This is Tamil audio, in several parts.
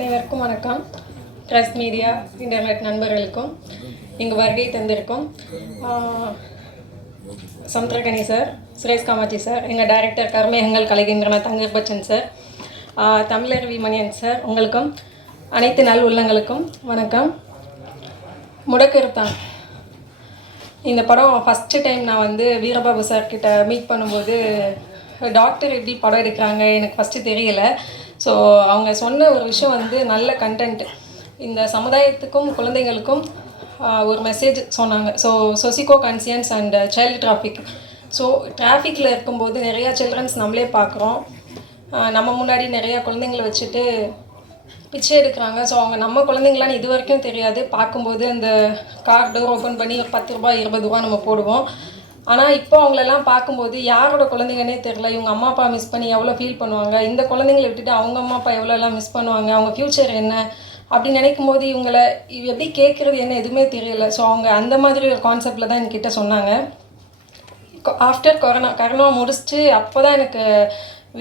அனைவருக்கும் வணக்கம். ப்ரெஸ் மீடியா இன்டர்நெட் நண்பர்களுக்கும் இங்கு வருகை தந்திருக்கும் சமுத்திரகனி சார், சுரேஷ் காமாட்சி சார், எங்கள் director Karmegangal Kalaigindrana Thangar Bachan sir, Tamilaruvi Maniyan sir, உங்களுக்கும் அனைத்து நல் உள்ளங்களுக்கும் வணக்கம். முடக்கருத்தான் இந்த படம் ஃபஸ்ட்டு டைம் நான் வந்து வீரபாபு சார்கிட்ட மீட் பண்ணும்போது டாக்டர் எப்படி படம் எடுக்கிறாங்க எனக்கு ஃபஸ்ட்டு தெரியலை. ஸோ அவங்க சொன்ன ஒரு விஷயம் வந்து நல்ல கண்டென்ட், இந்த சமுதாயத்துக்கும் குழந்தைங்களுக்கும் ஒரு மெசேஜ் சொன்னாங்க. So socio conscience and child traffic. So டிராஃபிக்கில் இருக்கும்போது நிறையா சில்ட்ரன்ஸ் நம்மளே பார்க்குறோம். நம்ம முன்னாடி நிறையா குழந்தைங்கள வச்சுட்டு பிச்சை எடுக்கிறாங்க. ஸோ அவங்க நம்ம குழந்தைங்களான்னு இது வரைக்கும் தெரியாது. பார்க்கும்போது அந்த கார் டோர் ஓப்பன் பண்ணி ஒரு 10 ரூபா 20 ரூபா நம்ம போடுவோம். ஆனால் இப்போ அவங்களெல்லாம் பார்க்கும்போது யாரோட குழந்தைங்கன்னே தெரில. இவங்க அம்மா அப்பா மிஸ் பண்ணி எவ்வளோ ஃபீல் பண்ணுவாங்க, இந்த குழந்தைங்களை விட்டுட்டு அவங்க அம்மா அப்பா எவ்வளோலாம் மிஸ் பண்ணுவாங்க, அவங்க ஃப்யூச்சர் என்ன அப்படி நினைக்கும் போது இவங்களை எப்படி கேட்குறது என்ன எதுவுமே தெரியல. ஸோ அவங்க அந்த மாதிரி ஒரு கான்செப்டில் தான் என்கிட்ட சொன்னாங்க. ஆஃப்டர் கொரோனா முடிச்சுட்டு அப்போ தான் எனக்கு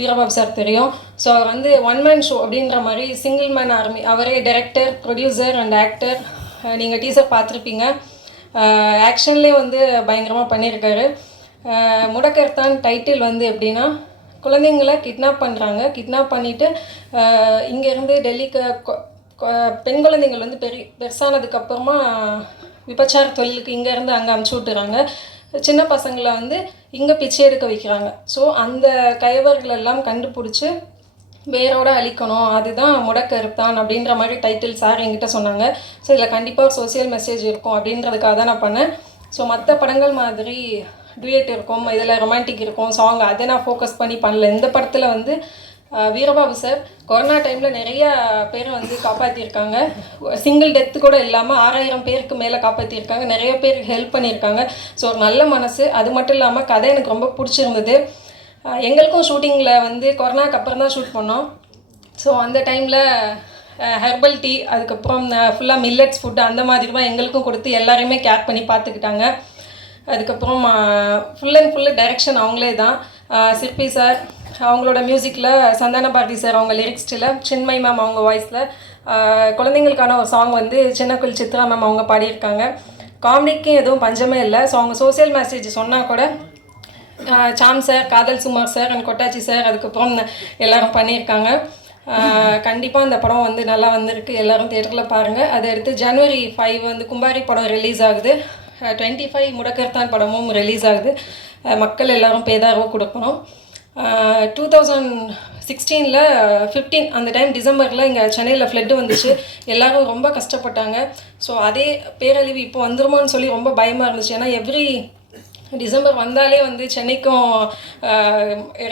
வீரபாபு சார் தெரியும். ஸோ அவர் வந்து ஒன் மேன் ஷோ அப்படின்ற மாதிரி சிங்கிள் மேன் ஆர்மி, அவரே டைரக்டர், ப்ரொடியூசர் அண்ட் ஆக்டர். நீங்கள் டீசர் பார்த்துருப்பீங்க. ஆக்ஷன்லேயே வந்து பயங்கரமாக பண்ணியிருக்காரு. முடக்கர்த்தான் டைட்டில் வந்து எப்படின்னா, குழந்தைங்களை கிட்னாப் பண்ணுறாங்க. கிட்னாப் பண்ணிவிட்டு இங்கேருந்து டெல்லிக்கு பெண் குழந்தைங்கள் வந்து பெருசானதுக்கப்புறமா விபச்சார தொழிலுக்கு இங்கேருந்து அங்கே அமுச்சு விட்டுறாங்க. சின்ன பசங்களை வந்து இங்கே பிச்சை எடுக்க வைக்கிறாங்க. ஸோ அந்த கைவர்களெல்லாம் கண்டுபிடிச்சி வேரோட அழிக்கணும், அதுதான் முடக்கருத்தான் அப்படின்ற மாதிரி டைட்டில் சார் என்கிட்ட சொன்னாங்க. ஸோ இதில் கண்டிப்பாக சோசியல் மெசேஜ் இருக்கும் அப்படின்றதுக்காக தான் நான் பண்ணேன். ஸோ மற்ற படங்கள் மாதிரி டுயட் இருக்கும், இதில் ரொமான்டிக் இருக்கும், சாங், அதை நான் ஃபோக்கஸ் பண்ணி பண்ணல. இந்த படத்தில் வந்து வீரபாபு சார் கொரோனா டைமில் நிறையா பேர் வந்து காப்பாற்றியிருக்காங்க. சிங்கிள் டெத்து கூட இல்லாமல் 6000 பேருக்கு மேலே காப்பாற்றியிருக்காங்க. நிறைய பேர் ஹெல்ப் பண்ணியிருக்காங்க. ஸோ ஒரு நல்ல மனசு. அது மட்டும் இல்லாமல் கதை எனக்கு ரொம்ப பிடிச்சிருந்தது. எங்களுக்கும் ஷூட்டிங்கில் வந்து கொரோனாக்கு அப்புறம் தான் ஷூட் பண்ணோம். ஸோ அந்த டைமில் ஹெர்பல் டீ, அதுக்கப்புறம் ஃபுல்லாக மில்லட்ஸ் ஃபுட்டு அந்த மாதிரி தான் எங்களுக்கும் கொடுத்து எல்லாரையுமே கேர் பண்ணி பார்த்துக்கிட்டாங்க. அதுக்கப்புறம் ஃபுல் அண்ட் ஃபுல்லு டைரக்ஷன் அவங்களே தான். சிற்பி சார் அவங்களோட மியூசிக்கில், சந்தான பாரதி சார் அவங்க லிரிக்ஸ்டில், சின்மய் மேம் அவங்க வாய்ஸில், குழந்தைங்களுக்கான ஒரு சாங் வந்து சின்னக்குள் சித்ரா மேம் அவங்க பாடியிருக்காங்க. காமெடிக்கும் எதுவும் பஞ்சமே இல்லை. ஸோ அவங்க சோசியல் மெசேஜ் சொன்னால் கூட சாம் சார், காதல் சுமார் சார் அண்ட் கொட்டாச்சி சார் அதுக்கப்புறம் எல்லோரும் பண்ணியிருக்காங்க. கண்டிப்பாக இந்த படம் வந்து நல்லா வந்திருக்கு. எல்லோரும் தியேட்டரில் பாருங்கள். அதை அடுத்து January 5 வந்து கும்பாரி படம் ரிலீஸ் ஆகுது. 25 முடக்கர்த்தான் படமும் ரிலீஸ் ஆகுது. மக்கள் எல்லோரும் பேதாரவோ கொடுக்கணும். 2016 15 அந்த டைம் டிசம்பரில் இங்கே சென்னையில் ஃப்ளட்டு வந்துச்சு. எல்லோரும் ரொம்ப கஷ்டப்பட்டாங்க. ஸோ அதே பேரழிவு இப்போ வந்துருமான்னு சொல்லி ரொம்ப பயமாக இருந்துச்சு. ஏன்னா எவ்ரி டிசம்பர் வந்தாலே வந்து சென்னைக்கும்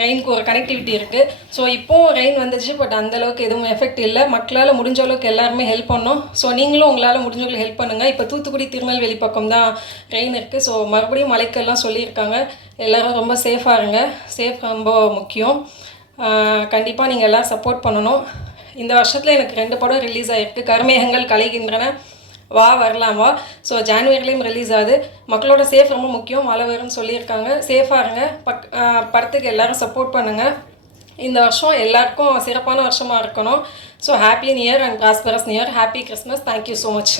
ரெயினுக்கு ஒரு கனெக்டிவிட்டி இருக்குது. ஸோ இப்போது ரெயின் வந்துச்சு, பட் அந்தளவுக்கு எதுவும் எஃபெக்ட் இல்லை. மக்களால் முடிஞ்ச அளவுக்கு எல்லாருமே ஹெல்ப் பண்ணோம். ஸோ நீங்களும் உங்களால் முடிஞ்சவங்களுக்கு ஹெல்ப் பண்ணுங்கள். இப்போ தூத்துக்குடி திருநெல்வேலி பக்கம் தான் ரெயின் இருக்குது. ஸோ மறுபடியும் மழைக்கெல்லாம் சொல்லியிருக்காங்க. எல்லோரும் ரொம்ப சேஃபாக இருங்க. சேஃப் ரொம்ப முக்கியம். கண்டிப்பாக நீங்கள் எல்லோரும் சப்போர்ட் பண்ணணும். இந்த வருஷத்தில் எனக்கு 2 படம் ரிலீஸ் ஆகிருக்கு. கர்மேகங்கள் கலைகின்றன, வா வரலாம் வா. ஸோ ஜான்வரிலையும் ரிலீஸ் ஆகுது. மக்களோட சேஃப் ரொம்ப முக்கியம். மழை வரும்னு சொல்லியிருக்காங்க. சேஃபாக இருங்க. படத்துக்கு எல்லோரும் சப்போர்ட் பண்ணுங்கள். இந்த வருஷம் எல்லாருக்கும் சிறப்பான வருஷமாக இருக்கணும். So happy new year and prosperous new year. Happy Christmas. Thank you so much.